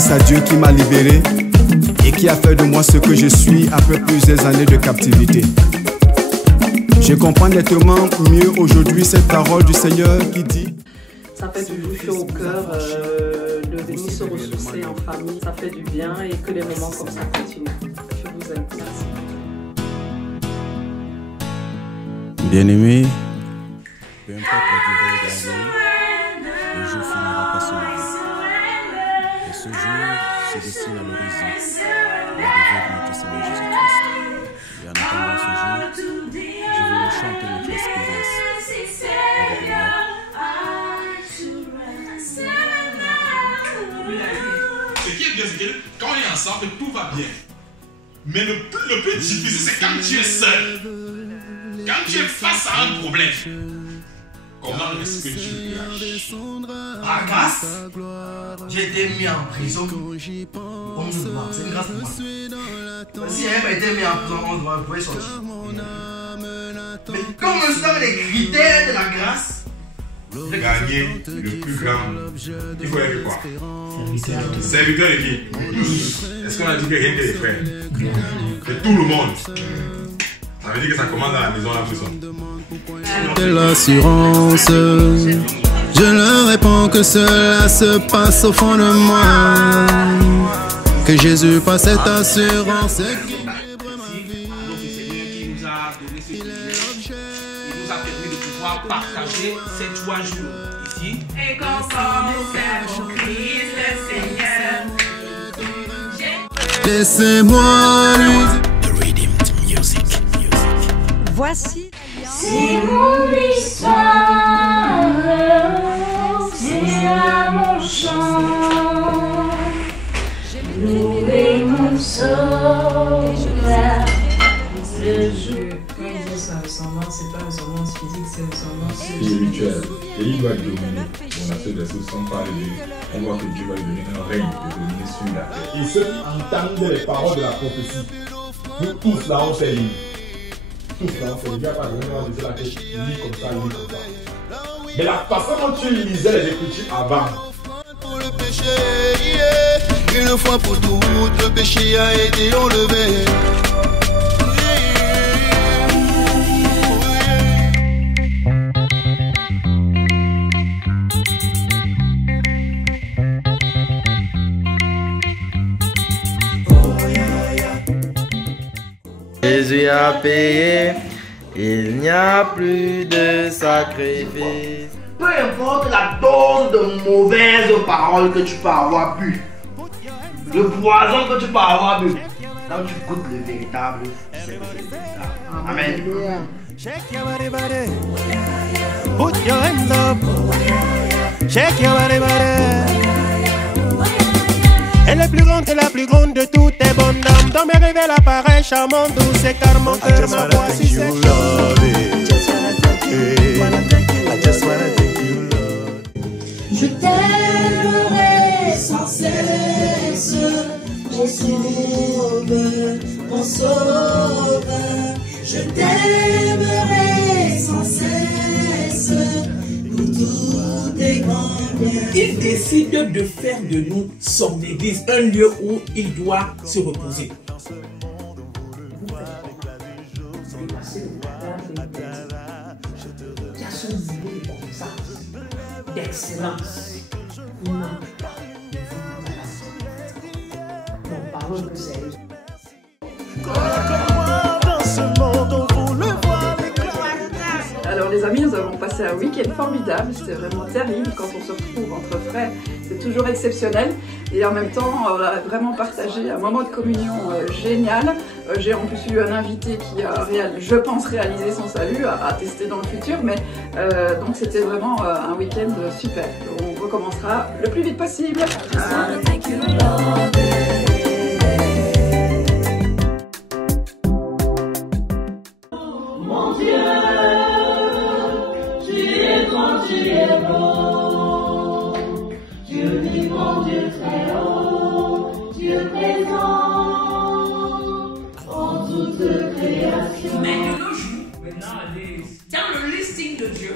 grâce à Dieu qui m'a libéré et qui a fait de moi ce que je suis après plusieurs années de captivité. Je comprends nettement mieux aujourd'hui cette parole du Seigneur qui dit: ça fait toujours chaud au cœur de venir se ressourcer en famille. Ça fait du bien et que les moments comme ça continuent. Je vous aime. Merci. Bien-aimé, peu importe la durée de la vie, le jour finira par se lever. Et ce jour se dessine à l'horizon, l'arrivée de notre Seigneur Jésus-Christ. Et en attendant ce jour, je veux chanter notre espérance avec moi. Ce qui est bien, c'est que quand on est ensemble, tout va bien. Mais le plus difficile, c'est quand tu es seul. Quand tu es face à un problème. Comment est-ce que tu réagis? Par grâce, j'ai été mis en prison. C'est une grâce pour moi. Si elle m'a été mis en prison, on pouvait sortir. Mais comme je suis dans les critères de la grâce, gagner le plus grand, il faut être quoi? Serviteur de qui? Est-ce qu'on a dit que rien que les frères? De tout le monde. Ça veut dire que ça commence à la maison la prison. De l'assurance, je leur réponds que cela se passe au fond de moi. Que Jésus passe cette assurance. Partager ces 3 jours ici. Et qu'ensemble nous servons Christ le Seigneur. Laissez-moi lui. Voici. C'est mon histoire, c'est à mon chant. Louez mon sauveur. Le jour. Quand il dit sa ressemblance, c'est pas une ressemblance physique, c'est une ressemblance spirituelle. Et il va dominer. On a fait des choses sans parler. On voit que Dieu va lui donner un règne de dominer sur la terre. Et ceux qui entendent les paroles de la prophétie, nous tous là on fait lire. Tous là on fait lire. Il n'y a pas de raison de dire la tête, lis comme ça, lis comme ça. Mais la façon dont tu lisais les Écritures avant. Pour le péché, une fois pour toutes, le péché a été enlevé. Jésus a payé, il n'y a plus de sacrifice. Peu importe la dose de mauvaises paroles que tu peux avoir bu, le poison que tu peux avoir bu, quand tu goûtes le véritable, c'est le véritable. Amen. Shake your body, body. Put your hands up. Shake your body, body. Elle est plus grande que la plus grande de toutes tes bonnes dames. Dans mes rêves, elle apparaît charmante, douce et car mon cœur, ma voix si c'est Je t'aimerai sans cesse, Jésus mon sauveur. Je t'aimerai sans cesse pour tout tes grands biens. Il décide de faire de nous son église, un lieu où il doit se reposer. Il y a ce niveau de conscience, d'excellence. Il n'en peut pas. Bon, parole de sérieux. Alors les amis, nous avons passé un week-end formidable, c'était vraiment terrible quand on se retrouve entre frères, c'est toujours exceptionnel et en même temps on a vraiment partagé un moment de communion génial. J'ai en plus eu un invité qui a, je pense, réalisé son salut, à tester dans le futur, mais donc c'était vraiment un week-end super. On recommencera le plus vite possible. Mon Dieu, tu es grand, tu es beau, Dieu vivant, Dieu très haut, Dieu présent en toute création. Mais le jour, maintenant, Dans le listing de Dieu,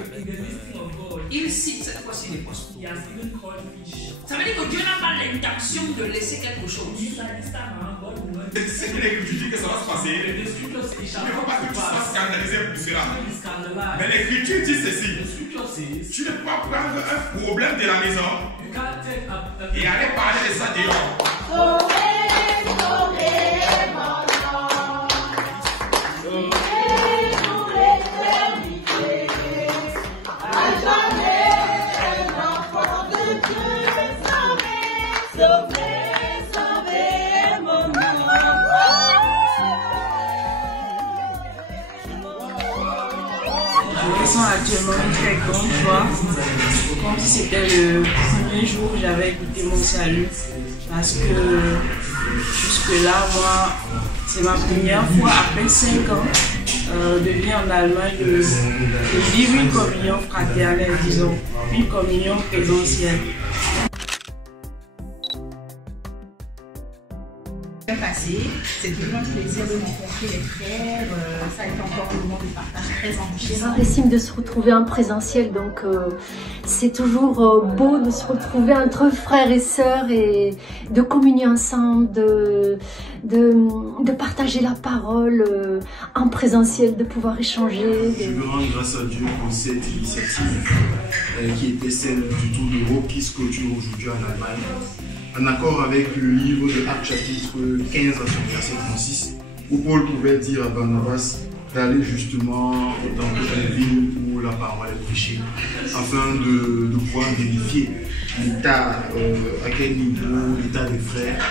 il cite cette fois-ci les postes. Ça veut dire que Dieu n'a pas l'intention de laisser quelque chose. C'est que l'Écriture dit que ça va se passer. Il ne faut pas que tu sois scandalisé pour cela. Mais l'Écriture dit ceci. Tu ne peux pas prendre un problème de la maison et aller parler de ça dehors. Je ressens actuellement une très grande joie, comme si c'était le premier jour où j'avais écouté mon salut, parce que jusque-là, moi, c'est ma première fois, après 5 ans de vie en Allemagne, de vivre une communion fraternelle, disons, une communion présentielle. C'est toujours un plaisir de rencontrer les frères, ça a été encore un moment de partage très enrichissant. C'est rarissime de se retrouver en présentiel, donc c'est toujours beau de se retrouver entre frères et sœurs et de communier ensemble, de partager la parole en présentiel, de pouvoir échanger. Je veux rendre grâce à Dieu pour cette initiative qui était celle du Tour d'Europe qui se clôture aujourd'hui en Allemagne. En accord avec le livre de Actes chapitre 15 à son verset 36, où Paul pouvait dire à Barnabas d'aller justement dans toutes les villes où la parole est prêchée, afin de pouvoir vérifier l'état, à quel niveau l'état des frères.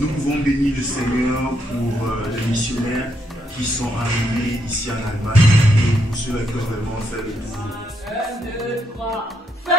Nous pouvons bénir le Seigneur pour les missionnaires qui sont arrivés ici en Allemagne et pour ceux qui ont vraiment fait le tour. 1, 2, 3, feu!